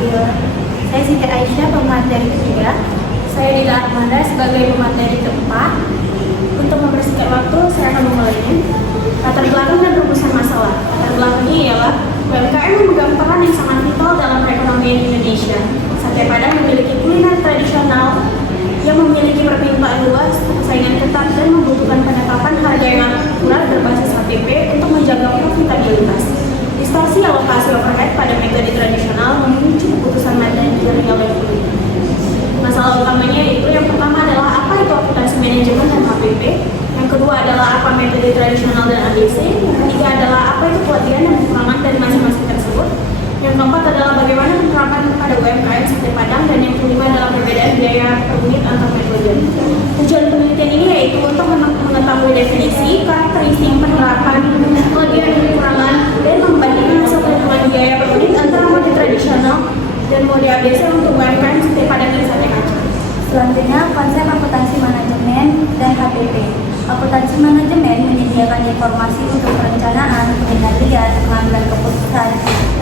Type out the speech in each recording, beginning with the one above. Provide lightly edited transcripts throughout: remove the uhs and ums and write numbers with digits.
video. Saya Siti Aisyah, pemateri ketiga. Saya Dila Armanda sebagai pemateri keempat. Untuk membersihkan waktu, saya akan memulainya. Latar belakang dan rumusan masalah. Latar belakangnya ialah UMKM memegang peran yang sangat vital dalam perekonomian Indonesia. Sate Padang memiliki kuliner tradisional yang memiliki permintaan luas, persaingan ketat, dan membutuhkan penetapan harga yang akurat berbasis HPP untuk menjaga profitabilitas. Distorsi alokasi overhead pada metode tradisional memicu keputusan manajemen yang sulit. Masalah utamanya yaitu yang pertama adalah apa itu akuntansi manajemen dan HPP, yang kedua adalah apa metode tradisional dan ABC, yang ketiga adalah apa itu kelebihan dan kekurangan dari masing-masing tersebut, yang keempat adalah bagaimana penerapan pada UMKM Sate Padang, dan yang kelima adalah perbedaan biaya per unit antar metode. Tujuan penelitian ini yaitu untuk mengetahui definisi, karakteristik penerapan, kelebihan dan kekurangan, dan membandingkan hasil perhitungan biaya per unit antara mode tradisional dan mode ABC untuk UMKM Sate Padang dan Sate Kacang. Selanjutnya, konsep akuntansi manajemen dan HPP. Akuntansi manajemen menyediakan informasi untuk perencanaan, pengendalian, pengambilan keputusan,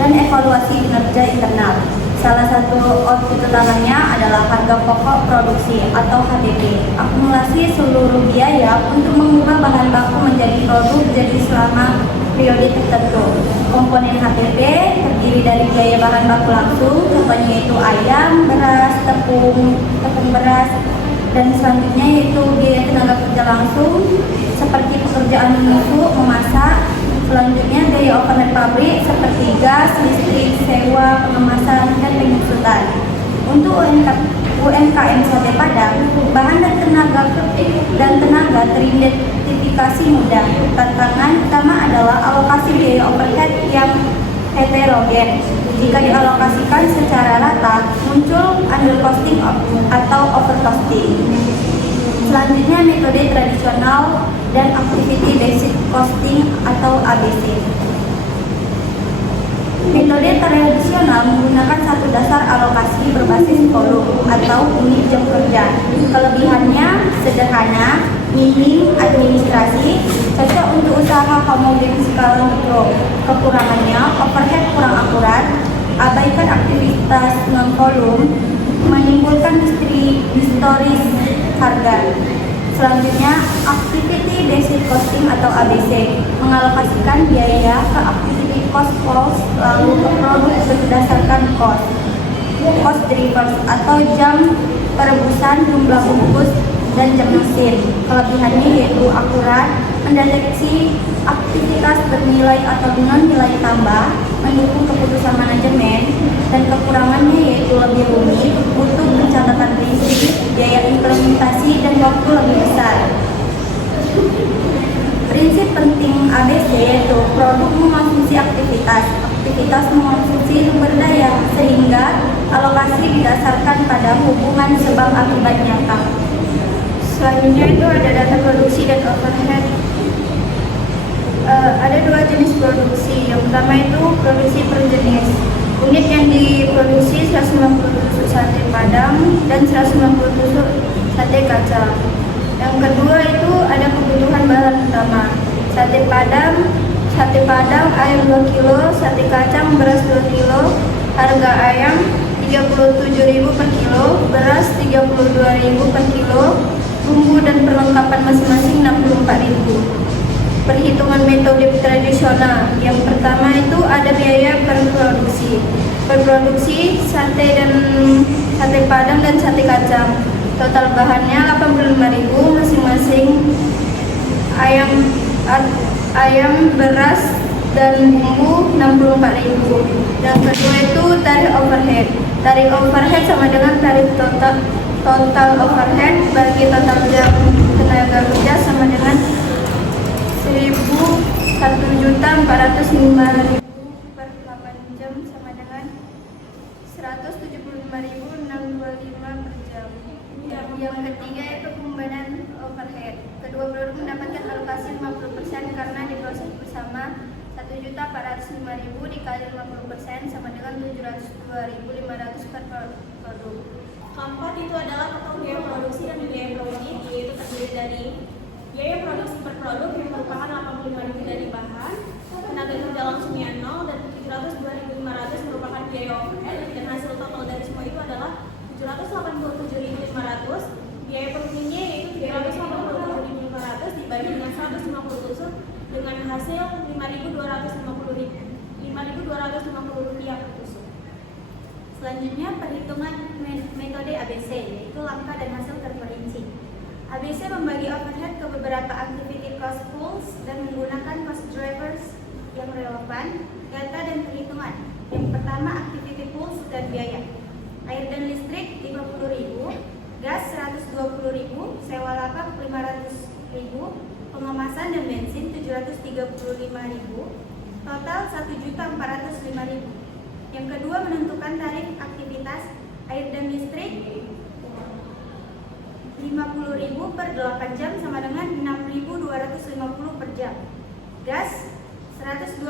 dan evaluasi kinerja internal. Salah satu output utamanya adalah harga pokok produksi atau HPP. Akumulasi seluruh biaya untuk mengubah bahan baku menjadi produk jadi selama periode tertentu. Komponen HPP terdiri dari biaya bahan baku langsung, contohnya yaitu ayam, beras, tepung beras, dan selanjutnya yaitu biaya tenaga kerja langsung seperti pekerjaan menyusuk, memasak. Selanjutnya biaya overhead pabrik seperti gas, listrik, sewa, pengemasan, dan penyusutan. Untuk UMKM Sate Padang, bahan dan tenaga teridentifikasi mudah. Tantangan utama adalah alokasi biaya overhead yang heterogen. Jika dialokasikan secara rata, muncul undercosting atau overcosting. Selanjutnya metode tradisional dan activity based costing atau ABC. Metode tradisional menggunakan satu dasar alokasi berbasis kolom atau unit jam kerja. Kelebihannya sederhana, minim administrasi, cocok untuk usaha homogen skala mikro. Kekurangannya overhead kurang akurat, abaikan aktivitas non-kolom, menimbulkan historis harga. Selanjutnya, activity based costing atau ABC, mengalokasikan biaya ke activity cost lalu ke produk berdasarkan cost drivers atau jam perebusan, jumlah bungkus, dan jam mesin. Kelebihannya yaitu akurat, mendeteksi aktivitas bernilai atau non nilai tambah, mendukung keputusan manajemen, dan kekurangannya yaitu lebih rumit, butuh pencatatan prinsip, biaya implementasi, dan waktu lebih besar. Prinsip penting ABC yaitu produk mengonsumsi aktivitas mengonsumsi sumber daya, sehingga alokasi didasarkan pada hubungan sebab akibat nyata. Selanjutnya itu ada data produksi dan overhead. Ada dua jenis produksi. Yang pertama itu produksi per jenis. Unit yang diproduksi 190 tusuk sate Padang dan 190 tusuk sate kacang. Yang kedua itu ada kebutuhan bahan utama. Sate Padang ayam 2 kilo, sate kacang beras 2 kilo, harga ayam 37.000 per kilo, beras 32.000 per kilo, bumbu dan perlengkapan masing-masing 64.000. Perhitungan metode tradisional. Yang pertama itu ada biaya per produksi sate Padang dan sate kacang. Total bahannya 85.000 masing-masing, ayam, beras, dan bumbu 64.000. Yang kedua itu tarif overhead. Tarif overhead sama dengan tarif total overhead bagi total jam tenaga kerja sama dengan 1.405.000 per 8 jam sama dengan 175.625 per jam. Yang ketiga itu pembebanan overhead. Kedua produk mendapatkan alokasi 50% karena diproses bersama. 1.405.000 dikali 50% sama dengan 702.500 per produk. Keempat itu adalah total biaya produksi dan biaya per unit, yaitu terdiri dari biaya produksi per produk yang merupakan 85.000 dari bahan, tenaga kerja langsungnya 0, dan 702.500 merupakan biaya overhead, dan hasil Selanjutnya perhitungan metode ABC, yaitu langkah dan hasil terperinci. ABC membagi overhead ke beberapa activity cost pools dan menggunakan cost drivers yang relevan, data dan perhitungan. Yang pertama activity pools dan biaya. Air dan listrik 50.000, gas 120.000, sewa lapak 500.000, pengemasan dan bensin 735.000, total 1.405.000. Yang kedua menentukan tarif aktivitas. Air dan listrik 50.000 per 8 jam sama dengan 6.250 per jam. Gas 120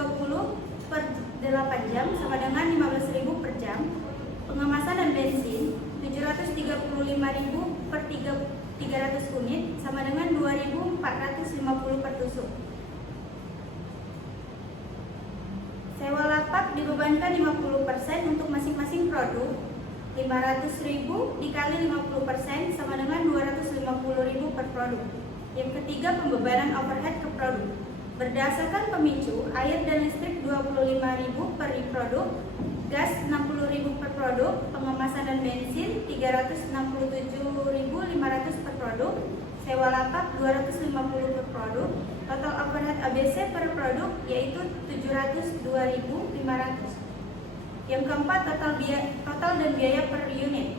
per 8 jam sama dengan 15.000 per jam. Pengemasan dan bensin 735.000 per 300 unit sama dengan 2.450 per tusuk. Sewa lapak dibebankan 50% untuk masing-masing produk. 500.000 dikali 50% sama dengan 250.000 per produk. Yang ketiga pembebanan overhead ke produk. Berdasarkan pemicu, air dan listrik 25.000 per produk, gas 60.000 per produk, pengemasan dan bensin 367.500 per produk, sewa lapak 250 per produk, total overhead ABC per produk yaitu 702.500. Yang keempat total dan biaya per unit.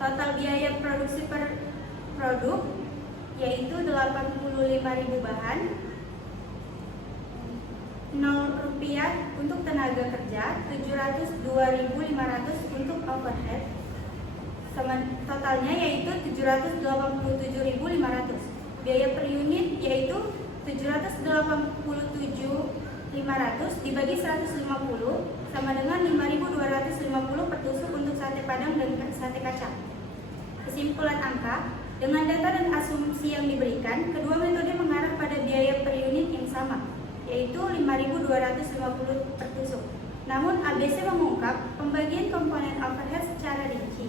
Total biaya produksi per produk yaitu 85.000 bahan, 0 rupiah untuk tenaga kerja, 702.500 untuk overhead. Totalnya yaitu 787.500. Biaya per unit yaitu 787.500 dibagi 150 sama dengan 5.250 per tusuk untuk sate padang dan sate kacang. Kesimpulan angka, dengan data dan asumsi yang diberikan, kedua metode mengarah pada biaya per unit yang sama, yaitu 5.250 per tusuk. Namun ABC mengungkap pembagian komponen overhead secara rinci.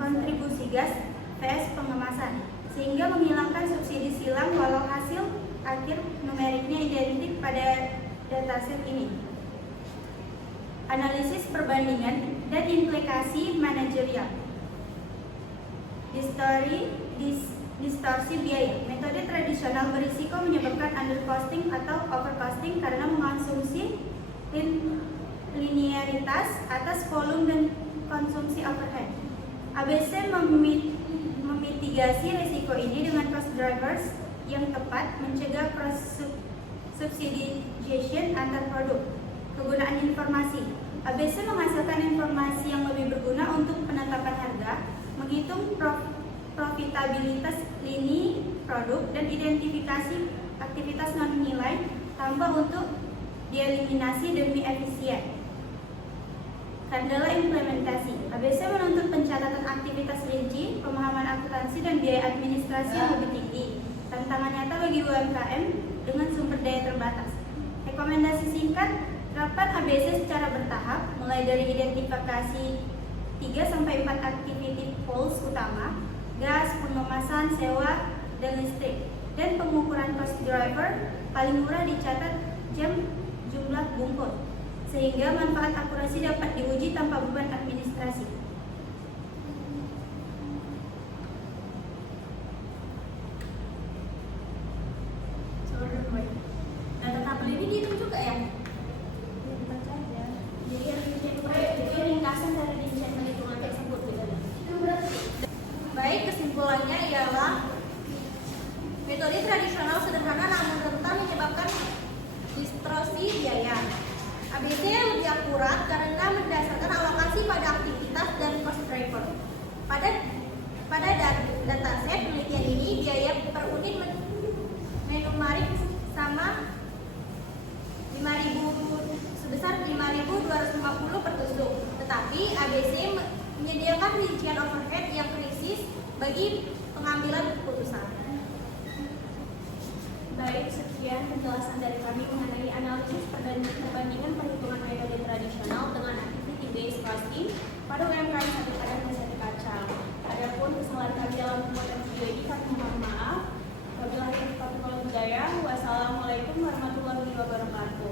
Kontribusi gas vs pengemasan, sehingga menghilangkan subsidi silang walau hasil akhir numeriknya identik pada dataset ini. Analisis perbandingan dan implikasi manajerial. Distorsi biaya. Metode tradisional berisiko menyebabkan undercosting atau overcosting karena mengonsumsi linearitas atas volume dan konsumsi overhead. ABC memitigasi risiko ini dengan cost drivers yang tepat, mencegah cross subsidization antar produk. Kegunaan informasi. ABC menghasilkan informasi yang lebih berguna untuk penetapan harga, menghitung profitabilitas lini produk, dan identifikasi aktivitas non nilai tambah untuk dieliminasi demi efisien. Kendala implementasi. ABC menuntut pencatatan aktivitas rinci, pemahaman akuntansi, dan biaya administrasi yang lebih tinggi. Tantangan nyata bagi UMKM dengan sumber daya terbatas. Rekomendasi singkat, terapkan ABC secara bertahap, mulai dari identifikasi 3-4 activity pools utama, gas, pengemasan, sewa, dan listrik, dan pengukuran cost driver. Paling murah dicatat jumlah bungkus, sehingga manfaat akurasi dapat diuji tanpa beban administrasi. Data tabel ini dihitung juga ya? Jadi ringkasan dari rincian perhitungan tersebut gitu. Baik, kesimpulannya ialah metode tradisional sederhana namun rentan menyebabkan distorsi biaya. ABC lebih akurat karena mendasarkan alokasi pada aktivitas dan cost driver. Pada dataset penelitian ini, biaya per unit menumarik sama 5.000 sebesar 5.250 per tusuk. Tetapi ABC menyediakan rincian overhead yang krisis bagi pengambilan keputusan. Baik, sekian penjelasan dari kami mengenai analisis perbandingan perhitungan metode tradisional dengan activity based costing pada UMKM sate padang dan sate kacang. Adapun kesalahan kami dalam pembuatan video ini kami mohon maaf. Wabillahi taufiq wal hidayah. Wassalamualaikum warahmatullahi wabarakatuh. wabarakatuh.